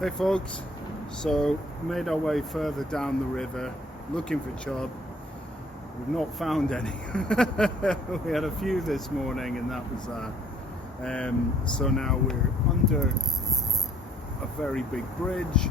Hey folks, so made our way further down the river looking for chub. We've not found any. We had a few this morning and that was that. So now we're under a very big bridge.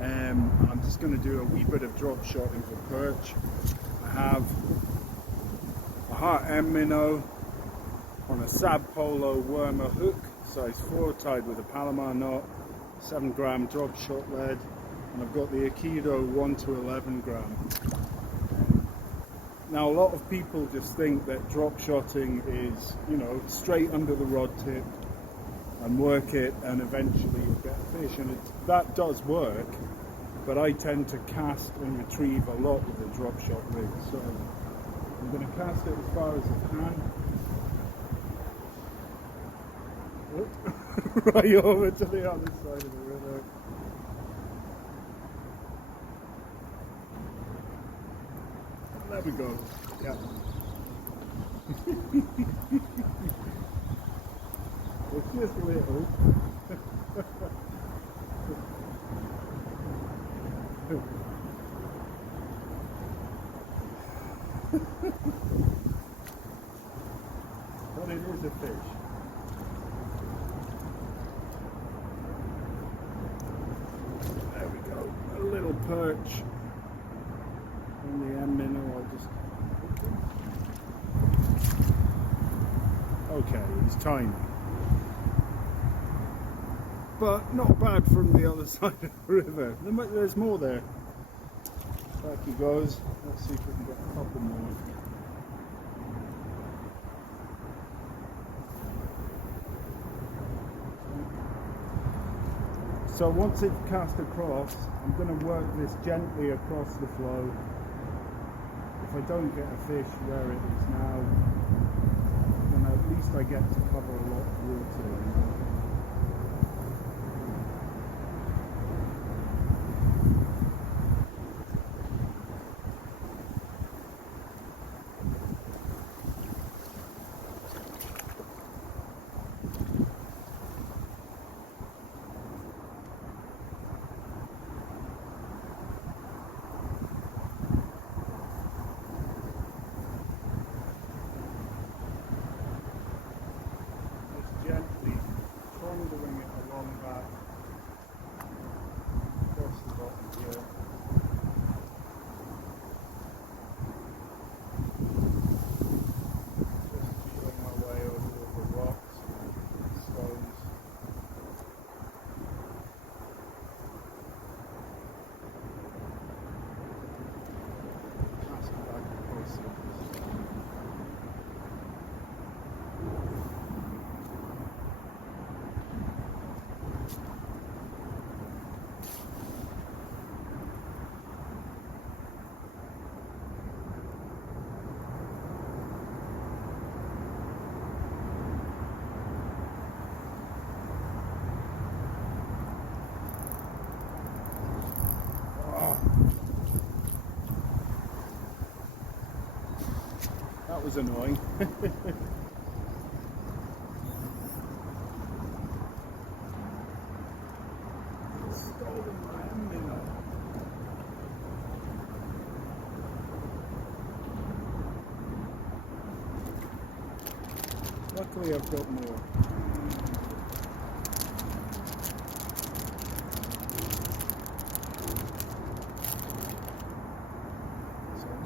I'm just going to do a wee bit of drop shotting for perch. I have a Heart M minnow on a Sab Polo wormer hook, size 4, tied with a Palomar knot. 7 gram drop shot lead, and I've got the Aikido 1 to 11 gram. Now a lot of people just think that drop shotting is, straight under the rod tip and work it and eventually you'll get a fish, and that does work, but I tend to cast and retrieve a lot with a drop shot rig, so I'm going to cast it as far as I can. Right over to the other side of the river. There we go. Yeah. It's just little. But it is a fish. A little perch on the M minnow. Okay, he's tiny, but not bad from the other side of the river. There's more there. Back he goes. Let's see if we can get a couple more. So once it's cast across, I'm going to work this gently across the flow. If I don't get a fish where it is now, then at least I get to cover a lot of water. Gently trundling it along that across the bottom here. Just feeling my way over the rocks and stones. Passing back across the That was annoying. Stolen my minnow. Luckily I've got more.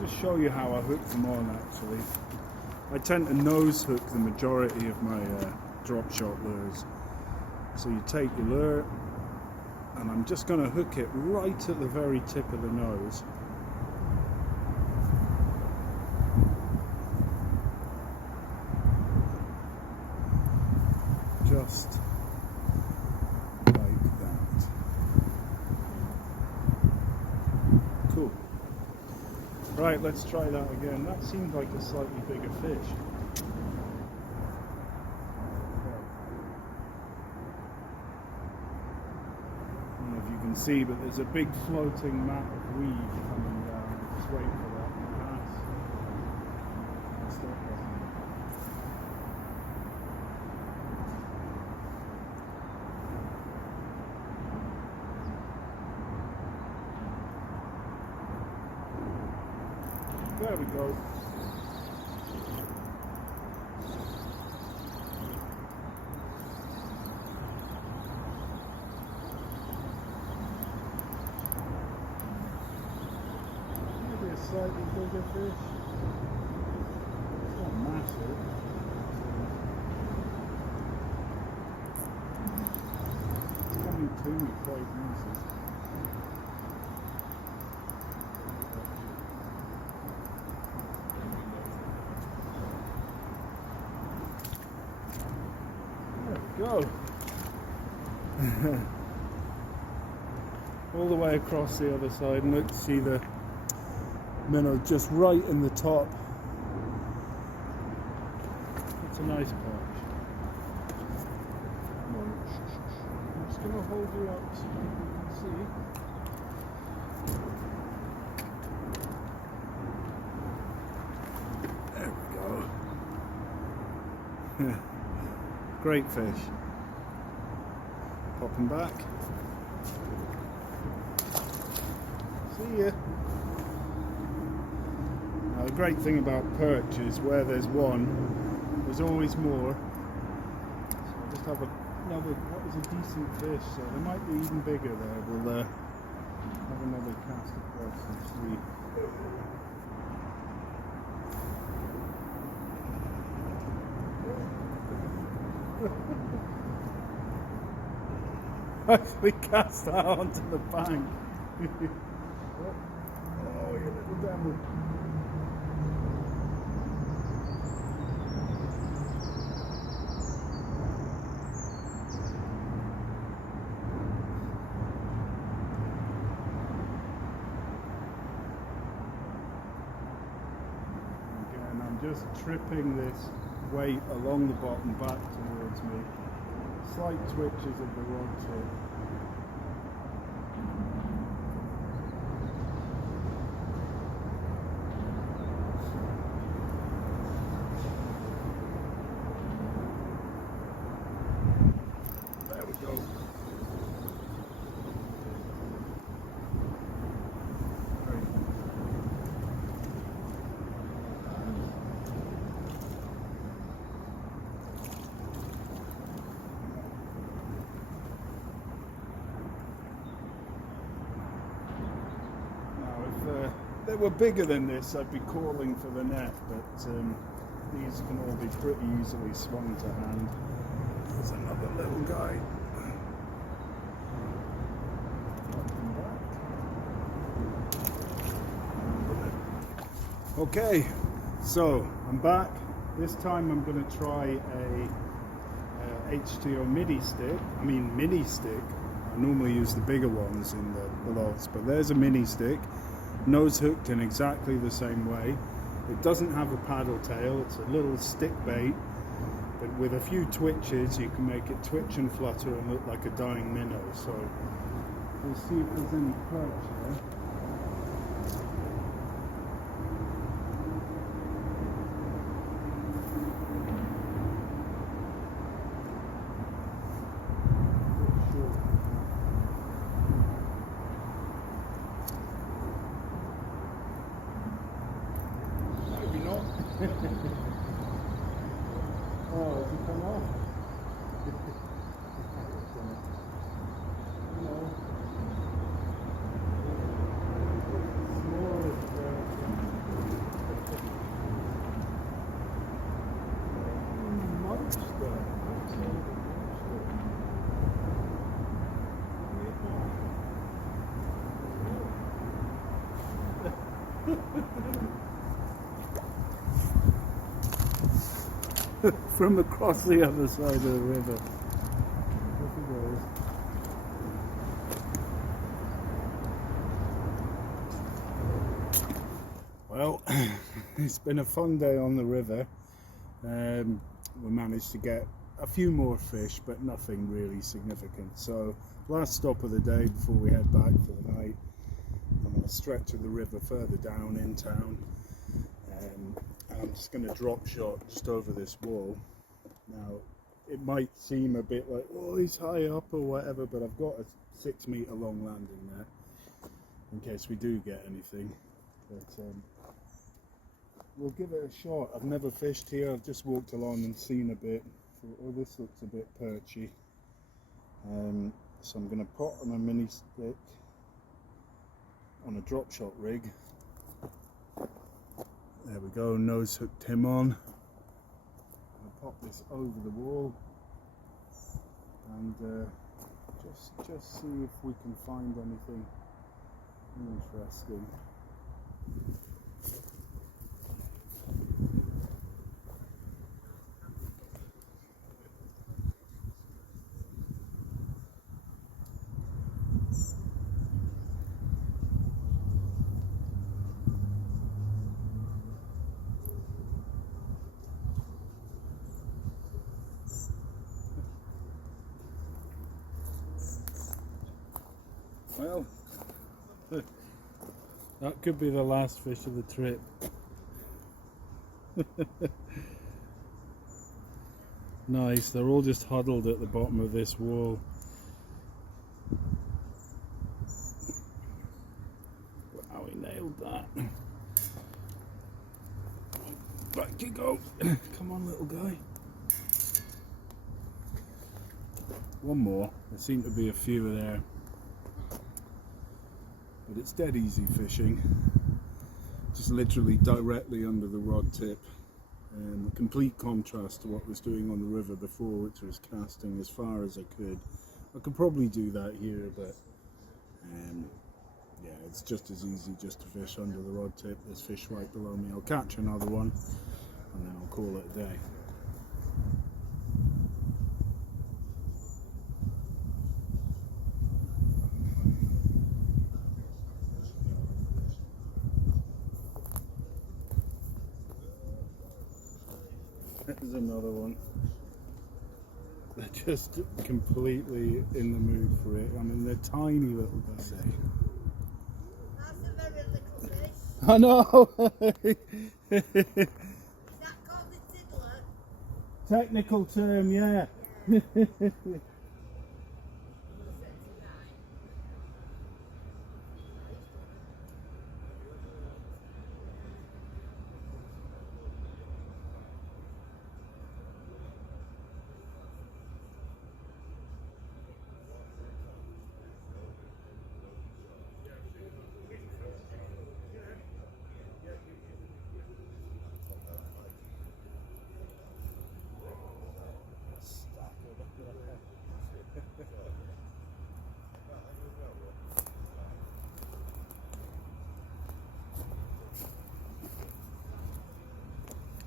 Just show you how I hook them on. Actually, I tend to nose hook the majority of my drop shot lures. So you take your lure and I'm just going to hook it right at the very tip of the nose. Just like that. Cool. Right, let's try that again. That seemed like a slightly bigger fish. I don't know if you can see, but there's a big floating mat of weed coming down. Just wait for that to pass. I'll stop that. There we go. Maybe a slightly bigger fish. It's not massive. It's coming to me quite easy. Go all the way across the other side, and look, see the minnow just right in the top. It's a nice perch. I'm just going to hold you up so you can see. There we go. Great fish. Pop him back. See ya. Now the great thing about perch is where there's one, there's always more. So I'll just have another, that was a decent fish, so there might be even bigger there. We'll have another cast across and see. Actually cast that onto the bank. Oh, you little devil. Again, I'm just tripping this weight along the bottom back towards me. Slight twitches of the rod tip. There we go. They were bigger than this, I'd be calling for the net, but these can all be pretty easily swung to hand. There's another little guy. Okay, so I'm back. This time I'm going to try a HTO mini stick. I normally use the bigger ones in the vlogs, but there's a mini stick. Nose hooked in exactly the same way. It doesn't have a paddle tail, it's a little stick bait, but with a few twitches you can make it twitch and flutter and look like a dying minnow. So we'll see if there's any perch there. Oh, has he come off? No. Small monster. From across the other side of the river. Off he goes. Well, it's been a fun day on the river. We managed to get a few more fish, but nothing really significant. So, last stop of the day before we head back for the night. I'm on a stretch of the river further down in town. I'm just going to drop shot just over this wall. Now, it might seem a bit like, oh, he's high up or whatever, but I've got a 6 meter long landing there in case we do get anything. But we'll give it a shot. I've never fished here. I've just walked along and seen a bit. Oh, this looks a bit perchy. So I'm going to pot on a mini stick on a drop shot rig. There we go, nose hooked him on. I'll pop this over the wall and just see if we can find anything interesting. Well, that could be the last fish of the trip. Nice, they're all just huddled at the bottom of this wall. Wow, he nailed that. Back you go. Come on, little guy. One more. There seem to be a few there. But it's dead easy fishing, just literally directly under the rod tip, and a complete contrast to what I was doing on the river before, which was casting as far as I could. I could probably do that here, but yeah, it's just as easy just to fish under the rod tip. There's fish right below me. I'll catch another one and then I'll call it a day. There's another one. They're just completely in the mood for it. I mean, they're tiny little guys. That's a very little fish. I know! Is that called a tiddler? Technical term, yeah.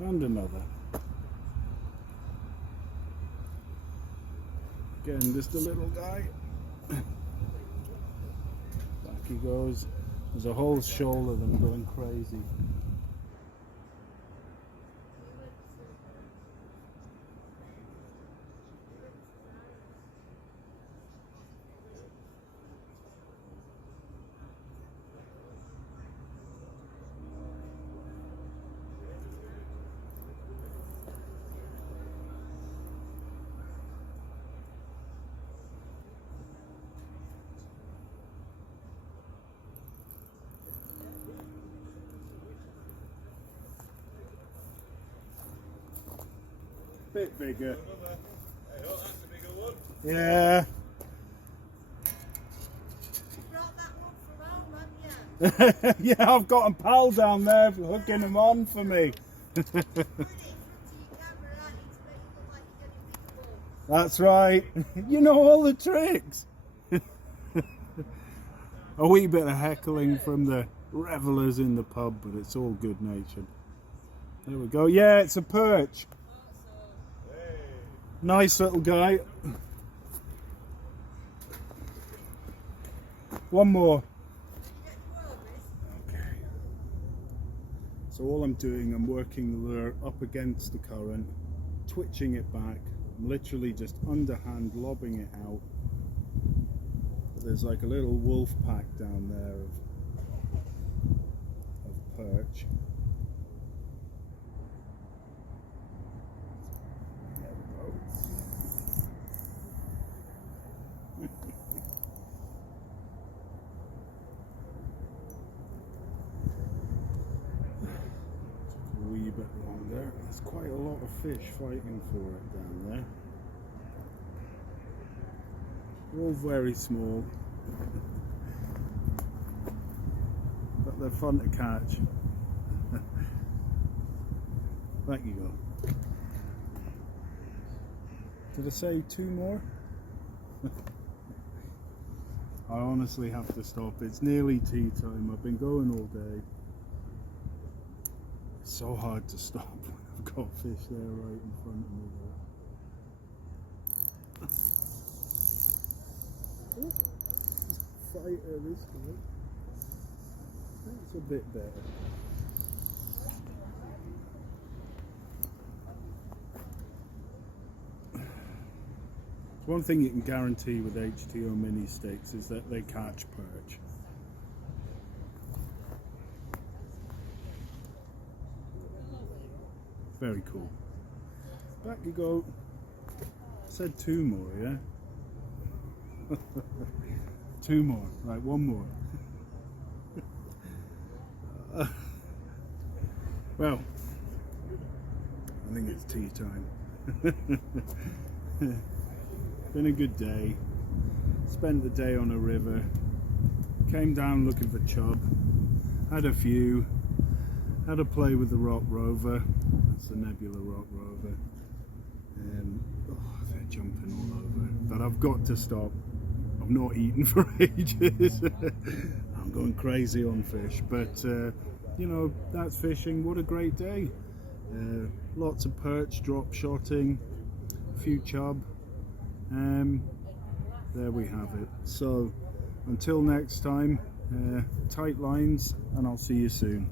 And another. Again, just a little guy. Back he goes. There's a whole shoal of them going crazy. Bit bigger. Yeah. You brought that one from home, haven't you? Yeah, I've got a pal down there hooking them on for me. Put it in front of your camera, aren't you, to make it look like you're getting big bugs. That's right. You know all the tricks. A wee bit of heckling from the revelers in the pub, but it's all good natured. There we go. Yeah, it's a perch. Nice little guy. One more. Okay. So all I'm doing, I'm working the lure up against the current, twitching it back. I'm literally just underhand lobbing it out. There's like a little wolf pack down there of perch. There we go. There's quite a lot of fish fighting for it down there. They're all very small, but they're fun to catch. Back you go. Did I say 2 more? I honestly have to stop. It's nearly tea time. I've been going all day. It's so hard to stop when I've got fish there right in front of me. Oh, fighter this guy. That's a bit better. One thing you can guarantee with HTO mini sticks is that they catch perch. Very cool. Back you go. I said 2 more, yeah? 2 more. Right, 1 more. Well, I think it's tea time. Been a good day. Spent the day on a river. Came down looking for chub. Had a few. Had a play with the rock rover. That's the Nebula rock rover. Oh, they're jumping all over. But I've got to stop. I've not eaten for ages. I'm going crazy on fish. But, you know, that's fishing. What a great day. Lots of perch, drop shotting, a few chub. There we have it. So, until next time, tight lines, and I'll see you soon.